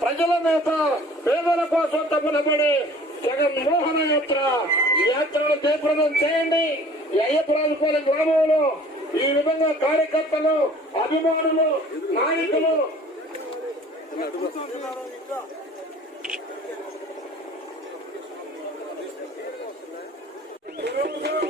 ప్రజల నేత పేదల కోసం తప్పనబడే జగన్మోహన యాత్ర ఈ యాత్రను జయప్రదం చేయండి. ఈ అయ్యప్పరాజుపాలెం గ్రామంలో ఈ విధంగా కార్యకర్తలు అభిమానులు నాయకులు మన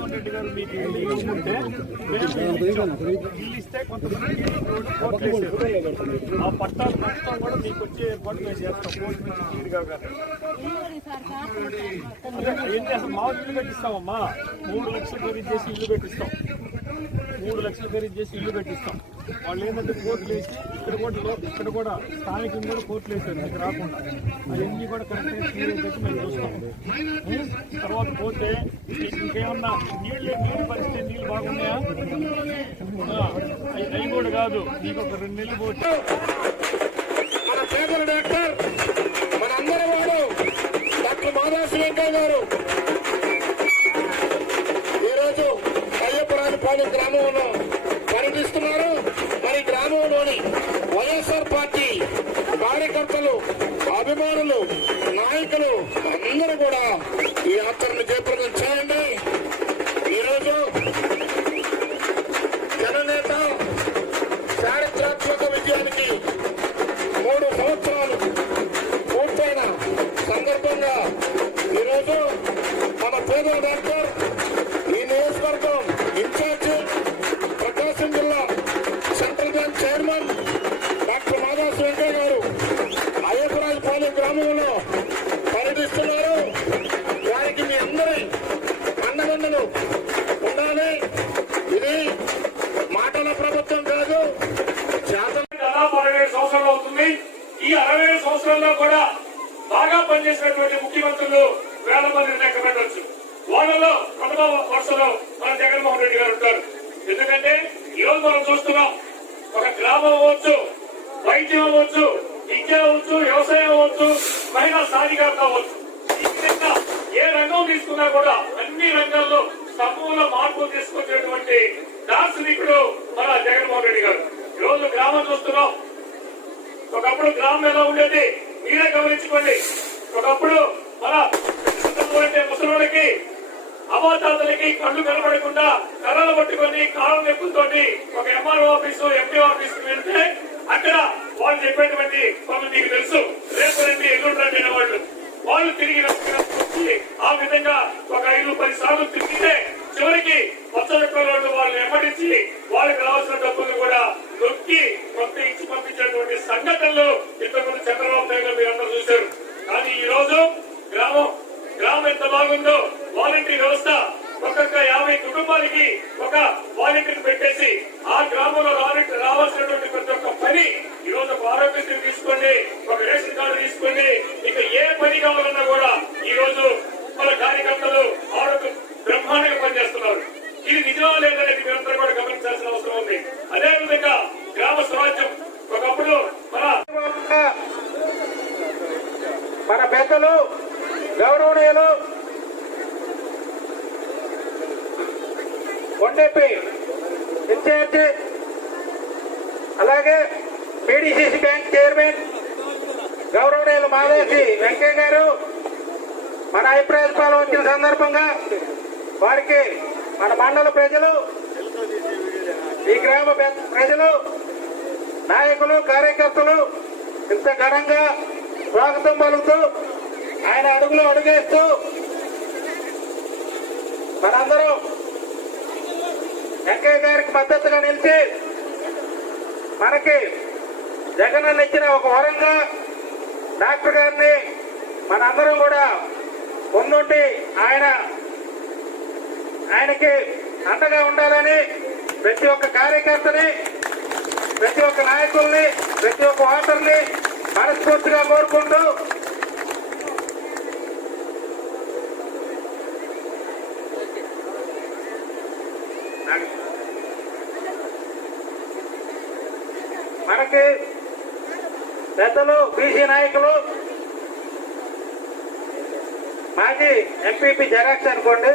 జగన్మోహన్ రెడ్డి గారు మీకు ఇస్తే ఆ పట్టాలు మొత్తం కూడా మీకు వచ్చే ఏర్పాటు మేము చేస్తాం. కోర్టు నుంచి క్లియర్గా ఏం చేస్తాం ఇల్లు కట్టిస్తామమ్మా? మూడు లక్షలు ఖరీదు చేసి ఇల్లు పెట్టిస్తాం మూడు లక్షల ఖరీదు చేసి ఇల్లు కట్టిస్తాం. వాళ్ళు ఏంటంటే కోర్టులు వేసి ఇక్కడ కూడా ఇక్కడ కూడా స్థానికంగా కూడా కోర్టులు వేసారు ఇక్కడ రాకుండా. అవన్నీ కూడా కరెక్ట్గా క్లియర్ మేము చూస్తాం. తర్వాత పోతే ఇంకేమన్నా నీళ్ళు నీళ్ళు పరిస్థితి నీళ్ళు బాగున్నాయా? అవి కూడా కాదు. నీకు ఒక రెండు నెలలు పోతే. మన డాక్టర్ మన అందరి వాడు డాక్టర్ మాదాసి వెంకయ్య గారు. అయ్యప్పరాజుపాలెం గ్రామంలో పర్యటిస్తున్నారు మరి గ్రామంలోని వైఎస్ఆర్ పార్టీ కార్యకర్తలు అభిమానులు నాయకులు అందరూ కూడా ఈ యాత్రను జయప్రదం చేయండి. ఈరోజు జననేత చారిత్రాత్మక విజయానికి మూడు సంవత్సరాలు పూర్తయిన సందర్భంగా ఈరోజు మన పేదల డాక్టర్ ఈ నియోజకవర్గం ఇన్ఛార్జ్ ప్రకాశం జిల్లా central bank chairman doctor Madasu Venkaiah garu Ayyapparajupalem గ్రామంలో పర్యటిస్తున్నారు వారికి మీ అందరి అండదండలు ఉండాలి ఇది మాటల ప్రభుత్వం కాదు దాదాపు అరవై సంవత్సరాలు అవుతుంది ఈ అరవై సంవత్సరాల్లో కూడా బాగా పనిచేసినటువంటి ముఖ్యమంత్రులు వేల మంది లెక్క పెట్టచ్చు వాళ్ళలో ప్రథమ వరుసలో మన జగన్మోహన్ రెడ్డి గారు ఉంటారు. ఎందుకంటే ఈ రోజు మనం చూస్తున్నాం ఒక గ్రామం అవ్వచ్చు వైద్యం అవ్వచ్చు విద్య అవ్వచ్చు వ్యవసాయం అవ్వచ్చు మహిళా సాధికారత అవ్వచ్చు. ఏ రంగం తీసుకున్నా కూడా అన్ని రంగాల్లో సమూల మార్పులు తీసుకొచ్చేటువంటి దార్శనికుడు మన జగన్మోహన్ రెడ్డి గారు. ఈ రోజు గ్రామం చూస్తున్నాం. ఒకప్పుడు గ్రామం ఎలా ఉండేది? మీరే గమనించుకోండి. ఒకప్పుడు మన ముసలి అవాతాతలకి కళ్ళు కనబడకుండా కర్రలు పట్టుకొని కాలం నొప్పులతోటి ఒక ఎంఆర్ఓ ఆఫీసు ఎంపీ ఆఫీస్ వెళ్తే అక్కడ వాళ్ళు చెప్పేటువంటి పనులు మీకు తెలుసు. రేపు రండి ఎల్లుండి రండి అనేవాళ్ళు. వాళ్ళు తిరిగి వచ్చి ఆ విధంగా ఒక ఐదు పది సార్లు తిరిగితే చివరికి పచ్చడి వాళ్ళు వెంబడించి వాళ్ళకి రావాల్సిన డబ్బులు కూడా నొక్కి కొంత ఇచ్చి పంపించేటువంటి సంఘటనలు ఇంతకుముందు చంద్రబాబు నాయుడు మీరు అందరూ చూశారు. కానీ ఈ రోజు గ్రామం గ్రామం ఎంత బాగుందో వాలంటీర్ వ్యవస్థ ఒక్కొక్క యాభై కుటుంబాలకి ఒక వాలంటీర్ పెట్టేసి ఆ గ్రామంలో రావాల్సి రావాల్సినటువంటి ప్రతి ఒక్క పని ఈ రోజు ఒక ఆరోగ్యశ్రీ తీసుకోండి ఒక రేషన్ కార్డు తీసుకోండి. ఇక ఏ పని కావాలన్నా కూడా ఈ రోజు మన కార్యకర్తలు ఆరోగ్య బ్రహ్మాండంగా పనిచేస్తున్నారు. ఇది నిజమా లేదనేది మీరందరూ కూడా గమనించాల్సిన అవసరం ఉంది. అదే విధంగా గ్రామ స్వరాజ్యం ఒకప్పుడు మన మన పెద్దలు గౌరవనీయులు కొండెప్పి ఇన్ఛార్జి అలాగే పిడిసిసి బ్యాంక్ చైర్మన్ గౌరవనీయులు మాదేశి వెంకయ్య గారు మన అభిప్రాయాలు వచ్చిన సందర్భంగా వారికి మన మండల ప్రజలు ఈ గ్రామ ప్రజలు నాయకులు కార్యకర్తలు ఇంత ఘనంగా స్వాగతం పలుకుతూ ఆయన అడుగులో అడుగేస్తూ మనందరూ వెంకయ్య గారికి మద్దతుగా నిలిచి మనకి జగన్ ఇచ్చిన ఒక వరంగా డాక్టర్ గారిని మనందరం కూడా ముందుండి ఆయన ఆయనకి అండగా ఉండాలని ప్రతి ఒక్క కార్యకర్తని ప్రతి ఒక్క నాయకుల్ని ప్రతి ఒక్క ఓటర్ని మనస్ఫూర్తిగా కోరుకుంటూ మనకి పెద్దలు బీసీ నాయకులు మాజీ ఎంపీపీ జెరాక్స్ అనుకోండి.